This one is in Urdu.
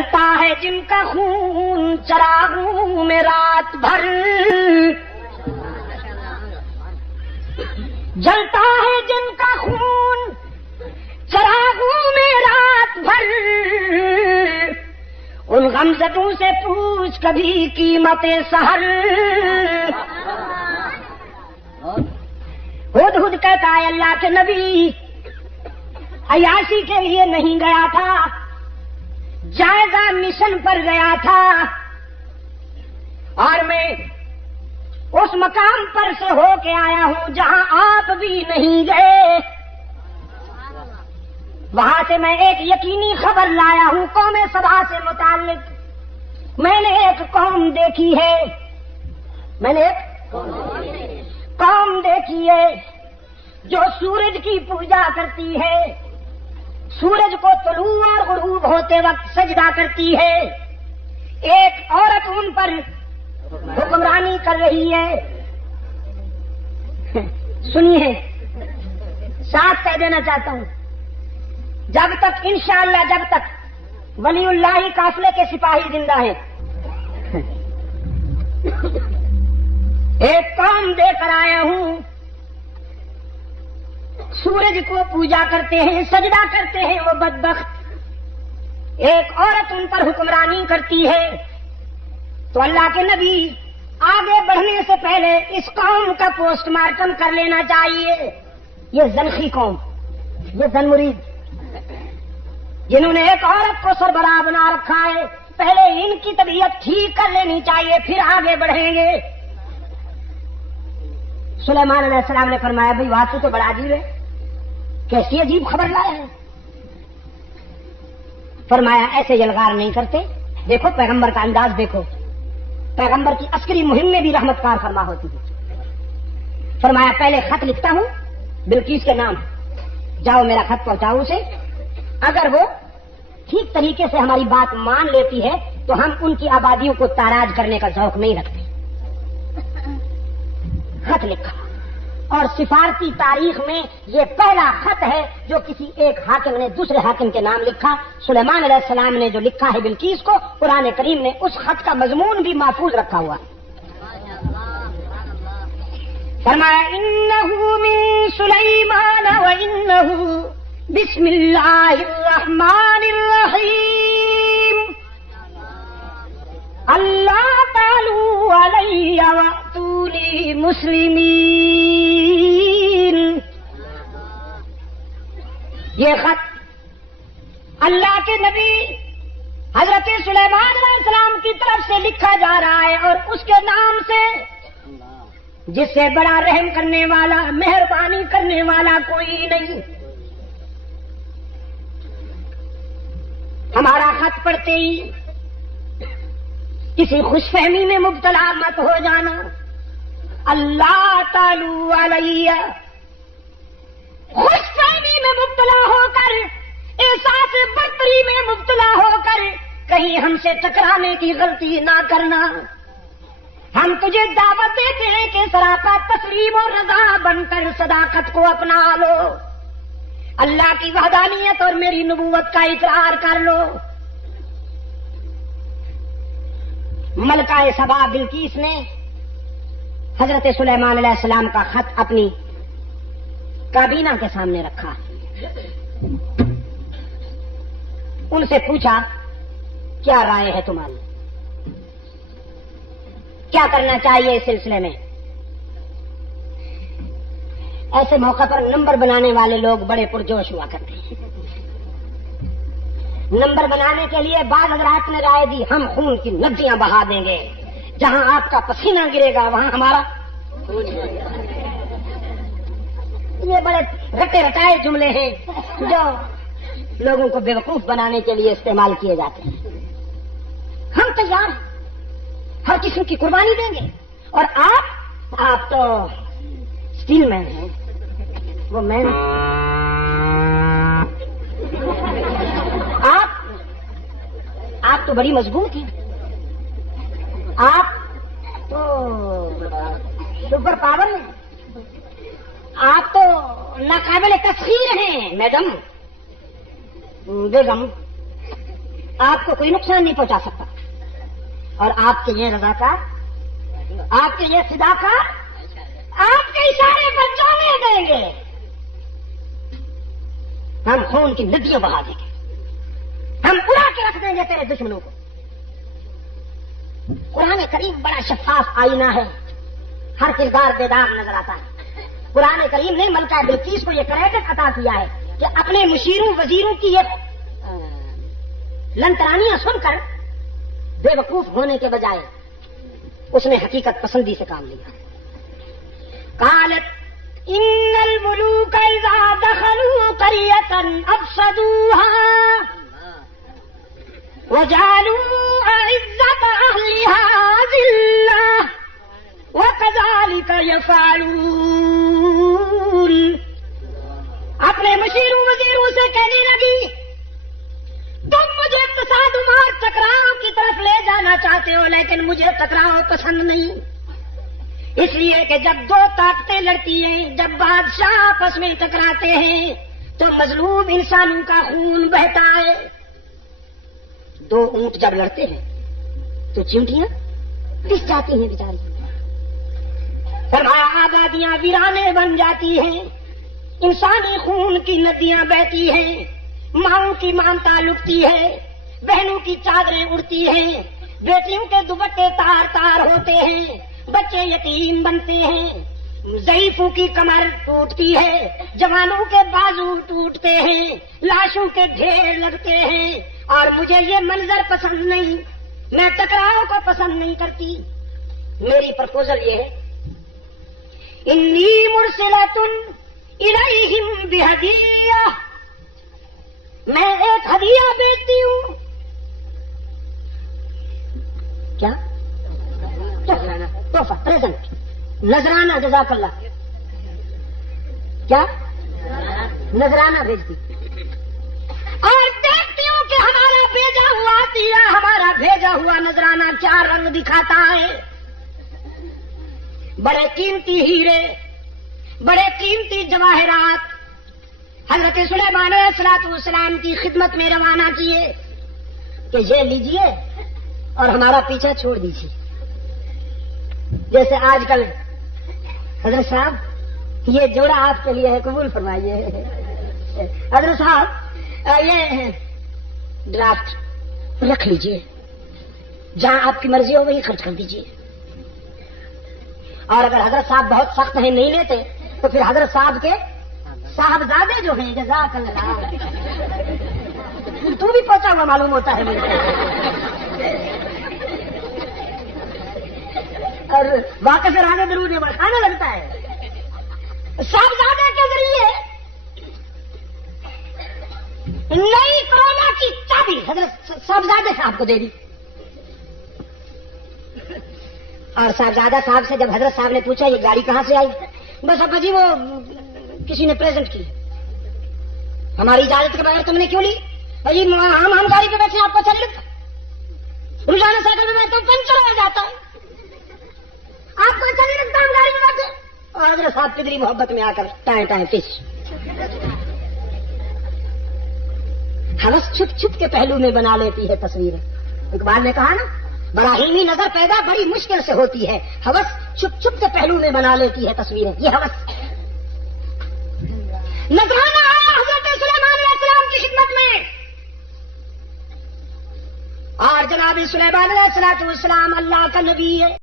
جلتا ہے جن کا خون چراغوں میں رات بھر، جلتا ہے جن کا خون چراغوں میں رات بھر، ان غمزدوں سے پوچھ کبھی قیمت سحر۔ ہدہد کہتا ہے اللہ کے نبی عیاشی کے لیے نہیں گیا تھا، جائزہ مشن پر گیا تھا، اور میں اس مقام پر سے ہو کے آیا ہوں جہاں آپ بھی نہیں گئے۔ وہاں سے میں ایک یقینی خبر لایا ہوں قوم سبا سے متعلق۔ میں نے ایک قوم دیکھی ہے، میں نے ایک قوم دیکھی ہے جو سورج کی پوجا کرتی ہے، سورج کو طلوع اور غروب ہوتے وقت سجدہ کرتی ہے۔ ایک عورت ان پر حکمرانی کر رہی ہے۔ سنیے، ساتھ کہہ دینا چاہتا ہوں، جب تک انشاءاللہ جب تک ولی اللہ قافلے کے سپاہی زندہ ہیں، ایک قوم دے کر آیا ہوں، سورج کو پوجا کرتے ہیں، سجدہ کرتے ہیں وہ بدبخت۔ ایک عورت ان پر حکمرانی کرتی ہے، تو اللہ کے نبی آگے بڑھنے سے پہلے اس قوم کا پوسٹ مارٹم کر لینا چاہیے۔ یہ زنخی قوم، یہ زن مرید جنہوں نے ایک عورت کو سربراہ بنا رکھا ہے، پہلے ان کی طبیعت ٹھیک کر لینی چاہیے، پھر آگے بڑھیں گے۔ سلیمان علیہ السلام نے فرمایا بھئی واسو تو بڑا عجیب ہے، کیسی عجیب خبر لائے ہیں؟ فرمایا ایسے یلغار نہیں کرتے، دیکھو پیغمبر کا انداز دیکھو، پیغمبر کی عسکری مہم میں بھی رحمت کار فرما ہوتی ہے۔ فرمایا پہلے خط لکھتا ہوں بلقیس کے نام، جاؤ میرا خط پہنچاؤ اسے، اگر وہ ٹھیک طریقے سے ہماری بات مان لیتی ہے تو ہم ان کی آبادیوں کو تاراج کرنے کا ذوق نہیں رکھتے۔ خط لکھا، اور سفارتی تاریخ میں یہ پہلا خط ہے جو کسی ایک حاکم نے دوسرے حاکم کے نام لکھا۔ سلیمان علیہ السلام نے جو لکھا ہے بلقیس کو، قرآن کریم نے اس خط کا مضمون بھی محفوظ رکھا ہوا ہے۔ فرمایا انہ من سلیمان وانہ بسم اللہ الرحمن الرحیم اللہ تعالی علیہ واتونی مسلمین۔ یہ خط اللہ کے نبی حضرت سلیمان علیہ السلام کی طرف سے لکھا جا رہا ہے، اور اس کے نام سے جس سے بڑا رحم کرنے والا، مہربانی کرنے والا کوئی نہیں۔ ہمارا خط پڑھتے ہی کسی خوش فہمی میں مبتلا مت ہو جانا۔ اللہ تعالی علیہ، خوش فہمی میں مبتلا ہو کر، احساس برتری میں مبتلا ہو کر کہیں ہم سے ٹکرانے کی غلطی نہ کرنا۔ ہم تجھے دعوت دیتے ہیں کہ سراپا تسلیم و رضا بن کر صداقت کو اپنا لو، اللہ کی وحدانیت اور میری نبوت کا اقرار کر لو۔ ملکہ سبا بلقیس نے حضرت سلیمان علیہ السلام کا خط اپنی کابینہ کے سامنے رکھا، ان سے پوچھا کیا رائے ہے تمہاری، کیا کرنا چاہیے اس سلسلے میں؟ ایسے موقع پر نمبر بنانے والے لوگ بڑے پرجوش ہوا کرتے ہیں۔ نمبر بنانے کے لیے بعض حضرات نے رائے دی ہم خون کی ندیاں بہا دیں گے، جہاں آپ کا پسینہ گرے گا وہاں ہمارا۔ یہ بڑے رٹے رٹائے جملے ہیں جو لوگوں کو بیوقوف بنانے کے لیے استعمال کیے جاتے ہیں۔ ہم تیار ہیں، ہر قسم کی قربانی دیں گے، اور آپ تو اسٹیل مین ہیں، وہ مین، آپ تو بڑی مضبوط ہیں، آپ تو سپر پاور ہیں، آپ تو ناقابل تسخیر ہیں میڈم، بیگم، آپ کو کوئی نقصان نہیں پہنچا سکتا، اور آپ کے یہ رضاکار، آپ کے یہ فداکار آپ کے اشارے پر جانے دیں گے، ہم خون کی ندیاں بہا دیں گے، ہم اڑا کے رکھ دیں گے تیرے دشمنوں کو۔ قرآن کریم بڑا شفاف آئینہ ہے، ہر کردار بیدار نظر آتا ہے۔ قرآن کریم نے ملکہ بلقیس کو یہ کریڈٹ عطا کیا ہے کہ اپنے مشیروں وزیروں کی یہ لنترانیاں سن کر بے وقوف ہونے کے بجائے اس نے حقیقت پسندی سے کام لیا۔ قالت ان الملوک اذا دخلوا قریۃ افسدوها وجعلوا اعزۃ اہلها ذلہ وَكَذَلِكَ يَفْعَلُونَ۔ اپنے مشیروں وزیروں سے کہنے لگی تم مجھے تصادمات ٹکراؤ کی طرف لے جانا چاہتے ہو، لیکن مجھے ٹکراؤ پسند نہیں، اس لیے کہ جب دو طاقتیں لڑتی ہیں، جب بادشاہ آپس میں ٹکراتے ہیں تو مظلوم انسانوں کا خون بہتا ہے۔ دو اونٹ جب لڑتے ہیں تو چیونٹیاں پس جاتی ہیں بیچاری، فرمایا آبادیاں ویرانے بن جاتی ہیں، انسانی خون کی ندیاں بہتی ہیں، ماؤں کی مامتا لٹتی ہے، بہنوں کی چادریں اڑتی ہیں، بیٹیوں کے دوپٹے تار تار ہوتے ہیں، بچے یتیم بنتے ہیں، ضعیفوں کی کمر ٹوٹتی ہے، جوانوں کے بازو ٹوٹتے ہیں، لاشوں کے ڈھیر لگتے ہیں، اور مجھے یہ منظر پسند نہیں، میں ٹکراؤ کو پسند نہیں کرتی۔ میری پرپوزل یہ ہے انی مرسلۃ الیہم بہدیہ، میں ایک ہدیہ بیچتی ہوں۔ کیا؟ تحفہ، پریزنٹ، نذرانہ، جزاک اللہ۔ کیا؟ نذرانہ بھیجتی، اور دیکھتی ہوں کہ ہمارا بھیجا ہوا عطیہ، ہمارا بھیجا ہوا نذرانہ کیا رنگ دکھاتا ہے۔ بڑے قیمتی ہیرے، بڑے قیمتی جواہرات حضرت سلیمان علیہ السلام کی خدمت میں روانہ کیے کہ یہ لیجئے اور ہمارا پیچھا چھوڑ دیجیے۔ جیسے آج کل حضرت صاحب یہ جوڑا آپ کے لیے ہے، قبول فرمائیے۔ حضرت صاحب یہ ڈرافٹ رکھ لیجئے، جہاں آپ کی مرضی ہو وہی خرچ کر دیجیے، اور اگر حضرت صاحب بہت سخت ہیں نہیں لیتے تو پھر حضرت صاحب کے صاحبزادے جو ہیں، جزاک اللہ، تو بھی پہنچا ہوا معلوم ہوتا ہے مجھے، اور واقع سے رانے ضرور کھانا لگتا ہے۔ صاحبزادے کے ذریعے نئی کرونا کی چابی حضرت صاحبزادے صاحب کو دے دی، اور صاحبزادہ صاحب سے جب حضرت صاحب نے پوچھا یہ گاڑی کہاں سے آئی، بس ابا جی وہ کسی نے پریزنٹ کی، ہماری اجازت کے بغیر تم نے کیوں لی؟ بھائی ہم گاڑی پہ بیٹھے آپ کو اچھا نہیں لگتا؟ روزانہ سائیکل پہ بیٹھتے پنچر ہو جاتا ہے، آپ کو اچھا نہیں لگتا ہم گاڑی پہ بیٹھے؟ اور حضرت صاحب پدری محبت میں آ کر ٹائیں ٹائیں فش۔ ہوس چھپ چھپ کے پہلو میں بنا لیتی ہے تصویر۔ اقبال نے کہا نا، براہیمی نظر پیدا بڑی مشکل سے ہوتی ہے، ہوس چھپ چھپ کے پہلو میں بنا لیتی ہے تصویریں۔ یہ ہوس نذرانہ آیا حضرت سلیمان علیہ السلام کی خدمت میں، اور جناب سلیمان علیہ السلام اللہ کا نبی ہے۔